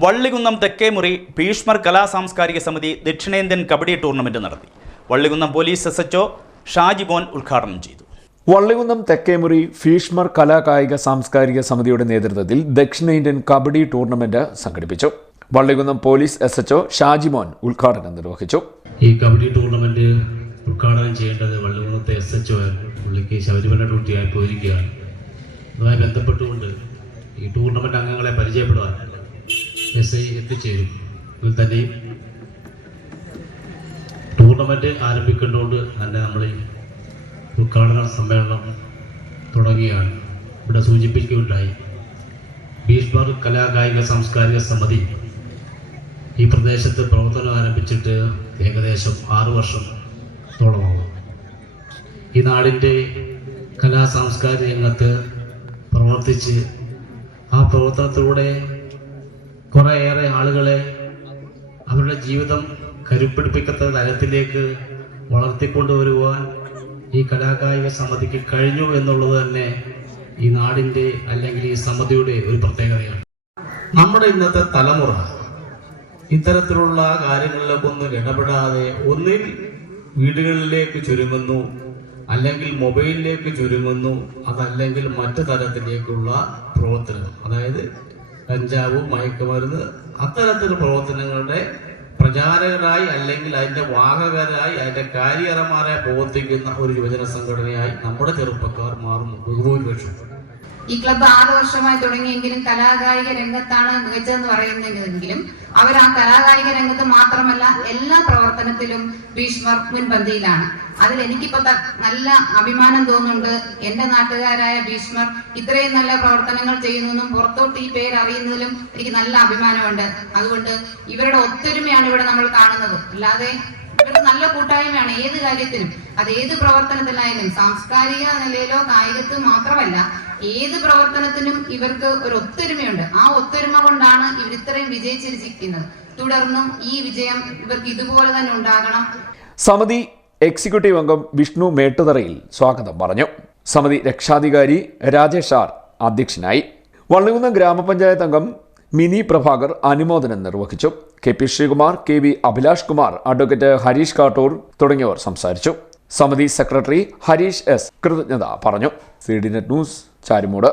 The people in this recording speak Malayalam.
വള്ളികുന്നം തെക്കേമുറി ഭീഷ്മർ കലാ സാംസ്കാരിക സമിതി ദക്ഷിണേന്ത്യൻ കബഡി ടൂർണമെന്റ് നടത്തി. Vallikunnam police S H O Shajibon ഉദ്ഘാടനം ചെയ്തു. വള്ളികുന്നം തെക്കേമുറി ഭീഷ്മർ കലാകായിക സാംസ്കാരിക സമിതിയുടെ നേതൃത്വത്തിൽ ദക്ഷിണേന്ത്യൻ കബഡി ടൂർണമെന്റ് സംഘടിപ്പിച്ചു. Vallikunnam police S H O Shajimon ഉദ്ഘാടനം നിർവഹിച്ചു. ഈ കബഡി ടൂർണമെന്റ് ഉദ്ഘാടനം ചെയ്യേണ്ടത് വള്ളികുന്നത്തെ എസ് എച്ച്ഒ പുള്ളിക്ക് ശബരിമല ഡ്യൂട്ടിയായി പോയിരിക്കുകയാണ്. അതുമായി ബന്ധപ്പെട്ടുകൊണ്ട് ഈ ടൂർണമെന്റ് അംഗങ്ങളെ പരിചയപ്പെടുവാൻ ഐ എത്തിച്ചേരും. ഇതിൽ തന്നെയും ടൂർണമെന്റ് ആരംഭിക്കേണ്ടതുകൊണ്ട് തന്നെ നമ്മൾ ഉദ്ഘാടന സമ്മേളനം തുടങ്ങിയാണ് ഇവിടെ സൂചിപ്പിക്കുകയുണ്ടായി. ഭീഷ്മർ കലാകായിക സാംസ്കാരിക സമിതി ഈ പ്രദേശത്ത് പ്രവർത്തനം ആരംഭിച്ചിട്ട് ഏകദേശം ആറ് വർഷത്തോളമാകും. ഈ നാടിന്റെ കലാ സാംസ്കാരിക രംഗത്ത് പ്രവർത്തിച്ച് ആ പ്രവർത്തനത്തിലൂടെ കുറേയേറെ ആളുകളെ അവരുടെ ജീവിതം കരുപ്പിടിപ്പിക്കത്ത തലത്തിലേക്ക് വളർത്തിക്കൊണ്ടുവരുവാൻ ഈ കലാകായിക സമിതിക്ക് കഴിഞ്ഞു എന്നുള്ളത് തന്നെ ഈ നാടിന്റെ അല്ലെങ്കിൽ ഈ സമിതിയുടെ ഒരു പ്രത്യേകതയാണ്. നമ്മുടെ ഇന്നത്തെ തലമുറ ഇത്തരത്തിലുള്ള കാര്യങ്ങളിലൊക്കെ ഒന്നും ഇടപെടാതെ ഒന്നിൽ വീടുകളിലേക്ക് ചുരുങ്ങുന്നു അല്ലെങ്കിൽ മൊബൈലിലേക്ക് ചുരുങ്ങുന്നു അതല്ലെങ്കിൽ മറ്റു തരത്തിലേക്കുള്ള പ്രവർത്തനം. അതായത് കഞ്ചാവ് മയക്കുമരുന്ന് അത്തരത്തിലുള്ള പ്രവർത്തനങ്ങളുടെ പ്രചാരകരായി അല്ലെങ്കിൽ അതിന്റെ വാഹകരായി അതിന്റെ കാര്യറമാരെ പ്രവർത്തിക്കുന്ന ഒരു യുവജന സംഘടനയായി നമ്മുടെ ചെറുപ്പക്കാർ മാറുന്നു. ബഹുഭൂരിപക്ഷം ഈ ക്ലബ്ബ് ആറ് വർഷമായി തുടങ്ങിയെങ്കിലും കലാകായിക രംഗത്താണ് മികച്ചതെന്ന് പറയുന്നതെങ്കിലും അവർ ആ കലാകായിക രംഗത്ത് മാത്രമല്ല എല്ലാ പ്രവർത്തനത്തിലും ഭീഷ്മർ മുൻപന്തിയിലാണ്. അതിൽ എനിക്കിപ്പോ നല്ല അഭിമാനം തോന്നുന്നുണ്ട്. എന്റെ നാട്ടുകാരായ ഭീഷ്മർ ഇത്രയും നല്ല പ്രവർത്തനങ്ങൾ ചെയ്യുന്നതും പുറത്തോട്ട് ഈ പേര് അറിയുന്നതിലും എനിക്ക് നല്ല അഭിമാനമുണ്ട്. അതുകൊണ്ട് ഇവരുടെ ഒത്തൊരുമയാണ് ഇവിടെ നമ്മൾ കാണുന്നത്. അല്ലാതെ ഇവർക്ക് നല്ല കൂട്ടായ്മയാണ് ഏത് കാര്യത്തിനും. അത് ഏത് പ്രവർത്തനത്തിലായാലും സാംസ്കാരിക നിലയിലോ കായികത്തിൽ മാത്രമല്ല ഏത് പ്രവർത്തനത്തിനും ഇവർക്ക് ഒരു ഒത്തൊരുമയുണ്ട്. ആ ഒത്തൊരുമ കൊണ്ടാണ് ഇവർ ഇത്രയും വിജയിച്ചിരിക്കുന്നത്. തുടർന്നും ഈ വിജയം ഇവർക്ക് ഇതുപോലെ തന്നെ ഉണ്ടാകണം. സമിതി എക്സിക്യൂട്ടീവ് അംഗം വിഷ്ണു മേട്ടുതറയിൽ സ്വാഗതം പറഞ്ഞു. സമിതി രക്ഷാധികാരി രാജേഷ് ആർ അധ്യക്ഷനായി. വള്ളികുന്നം ഗ്രാമപഞ്ചായത്ത് അംഗം മിനി പ്രഭാകർ അനുമോദനം നിർവഹിച്ചു. K P Sreekumar K V Abhilash Kumar advocate Harish Kattoor തുടങ്ങിയവർ സംസാരിച്ചു. സമിതി സെക്രട്ടറി ഹരീഷ് എസ് കൃതജ്ഞത പറഞ്ഞു. C D net news Charimoodu.